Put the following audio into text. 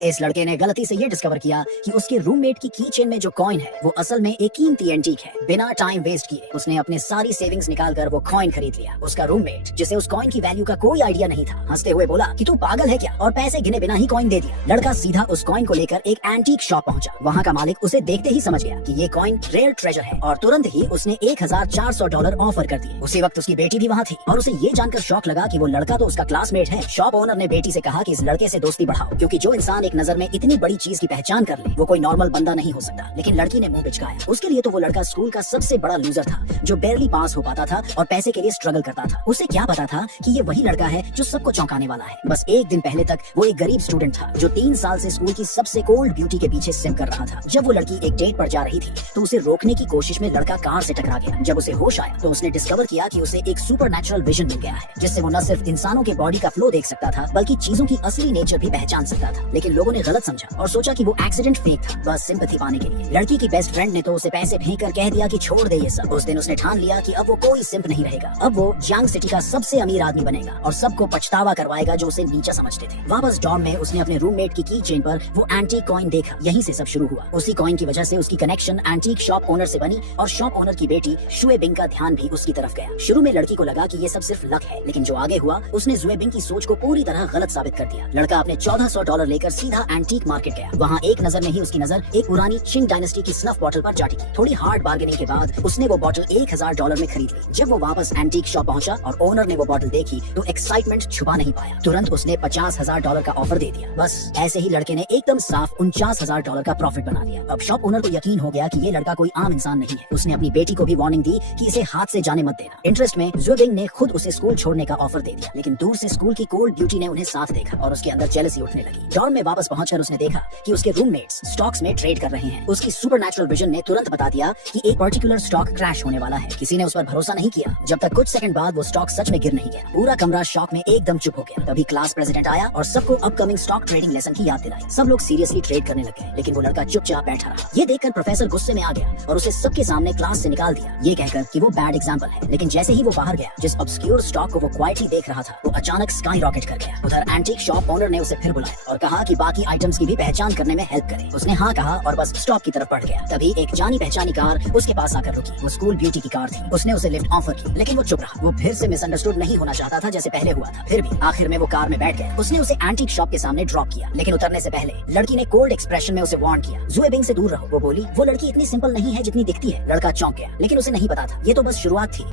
इस लड़के ने गलती से ये डिस्कवर किया कि उसके रूममेट की की चेन में जो कॉइन है वो असल में एक कीमती एंटीक है। बिना टाइम वेस्ट किए उसने अपने सारी सेविंग्स निकालकर वो कॉइन खरीद लिया। उसका रूममेट, जिसे उस कॉइन की वैल्यू का कोई आइडिया नहीं था, हंसते हुए बोला कि तू पागल है क्या, और पैसे गिने बिना ही कॉइन दे दिया। लड़का सीधा उस कॉइन को लेकर एक एंटीक शॉप पहुंचा। वहाँ का मालिक उसे देखते ही समझ गया कि ये कॉइन रेयर ट्रेजर है और तुरंत ही उसने $1400 ऑफर कर दिए। उसी वक्त उसकी बेटी भी वहाँ थी और उसे ये जानकर शौक लगा कि वो लड़का तो उसका क्लासमेट है। शॉप ओनर ने बेटी से कहा कि इस लड़के से दोस्ती बढ़ाओ, क्योंकि जो इंसान एक नजर में इतनी बड़ी चीज की पहचान कर ले वो कोई नॉर्मल बंदा नहीं हो सकता। लेकिन लड़की ने मुंह बिचकाया। उसके लिए तो वो लड़का स्कूल का सबसे बड़ा लूजर था, जो बेरली पास हो पाता था और पैसे के लिए स्ट्रगल करता था। उसे क्या पता था कि ये वही लड़का है जो सबको चौंकाने वाला है। बस एक दिन पहले तक वो एक गरीब स्टूडेंट था जो 3 साल से स्कूल की सबसे कोल्ड ब्यूटी के पीछे सिम कर रहा था। जब वो लड़की एक डेट पर जा रही थी तो उसे रोकने की कोशिश में लड़का कार से टकरा गया। जब उसे होश आया तो उसने डिस्कवर किया कि उसे एक सुपरनैचुरल विजन मिल गया है, जिससे वो न सिर्फ इंसानों के बॉडी का फ्लो देख सकता था बल्कि चीजों की असली नेचर भी पहचान सकता था। लेकिन लोगों ने गलत समझा और सोचा कि वो एक्सीडेंट फेक था, बस सिंपैथी पाने के लिए। लड़की की बेस्ट फ्रेंड ने तो उसे पैसे फेंक कर कह दिया कि छोड़ दे ये सब। उस दिन उसने ठान लिया कि अब वो कोई सिंप नहीं रहेगा। अब वो जियांग सिटी का सबसे अमीर आदमी बनेगा और सबको पछतावा करवाएगा जो उसे नीचा समझते थे। वापस डॉर्म में उसने अपने रूममेट की चेन पर वो एंटीक कॉइन देखा। यहीं से सब शुरू हुआ। उसी कॉइन की वजह से उसकी कनेक्शन एंटीक शॉप ओनर से बनी और शॉप ओनर की बेटी शुए बिंग का ध्यान भी उसकी तरफ गया। शुरू में लड़की को लगा कि ये सब सिर्फ लक है, लेकिन जो आगे हुआ उसने जुए बिंग की सोच को पूरी तरह गलत साबित कर दिया। लड़का अपने $1400 लेकर सीधा एंटीक मार्केट गया। वहाँ एक नजर में ही उसकी नजर एक पुरानी चिंग डायनेस्टी की स्नफ बॉटल पर जा टिकी। थोड़ी हार्ड बार्गेनिंग के बाद उसने वो बॉटल $1000 में खरीद ली। जब वो वापस एंटीक शॉप पहुंचा और ओनर ने वो बॉटल देखी तो एक्साइटमेंट छुपा नहीं पाया। तुरंत उसने $50,000 का ऑफर दे दिया। बस ऐसे ही लड़के ने एकदम साफ $49,000 का प्रॉफिट बना लिया। अब शॉप ओनर को यकीन हो गया कि ये लड़का कोई आम इंसान नहीं है। उसने अपनी बेटी को भी वार्निंग दी कि इसे हाथ से जाने मत देना। इंटरेस्ट में जुबिंग ने खुद उसे स्कूल छोड़ने का ऑफर दे दिया, लेकिन दूर से स्कूल की कोल्ड ब्यूटी ने उन्हें साथ देखा और उसके अंदर जेलसी उठने लगी। डॉर्म में वापस पहुंचकर उसने देखा कि उसके रूममेट्स स्टॉक्स में ट्रेड कर रहे हैं। उसकी सुपरनैचुरल विजन ने तुरंत बता दिया कि एक पर्टिकुलर स्टॉक क्रैश होने वाला है। किसी ने उस पर भरोसा नहीं किया जब तक कुछ सेकंड बाद वो स्टॉक सच में गिर नहीं गया। पूरा कमरा शॉक में एकदम चुप हो गया। तभी क्लास प्रेसिडेंट आया और सबको अपकमिंग स्टॉक ट्रेडिंग लेसन की याद दिलाई। सब लोग सीरियसली ट्रेड करने लग गए, लेकिन वो लड़का चुपचाप बैठा रहा। ये देखकर प्रोफेसर गुस्से में आ गया और उसे सबके सामने क्लास से निकाल दिया, ये कहकर कि वो बैड एग्जाम्पल है। लेकिन जैसे ही वो बाहर गया, जिस ऑब्सक्योर स्टॉक को वो क्वाइटली देख रहा था वो अचानक स्काई रॉकेट कर गया। उधर एंटीक शॉप ओनर ने उसे फिर बुलाया और कहा कि बाकी आइटम्स की भी पहचान करने में हेल्प करे। उसने हाँ कहा और बस स्टॉप की तरफ बढ़ गया। तभी एक जानी पहचानी कार उसके पास आकर रुकी। वो स्कूल ब्यूटी की कार थी। उसने उसे लिफ्ट ऑफर की, लेकिन वो चुप रहा। वो फिर से मिसअंडरस्टूड नहीं होना चाहता था जैसे पहले हुआ था। फिर भी आखिर में वो कार में बैठ गया। उसने उसे एंटीक शॉप के सामने ड्रॉप किया, लेकिन उतरने से पहले लड़की ने कोल्ड एक्सप्रेशन में उसे वार्न किया, जुए बिंग से दूर रहो। वो बोली, वो लड़की इतनी सिंपल नहीं है जितनी दिखती है। लड़का चौंक गया, लेकिन उसे नहीं पता था ये तो बस शुरुआत थी।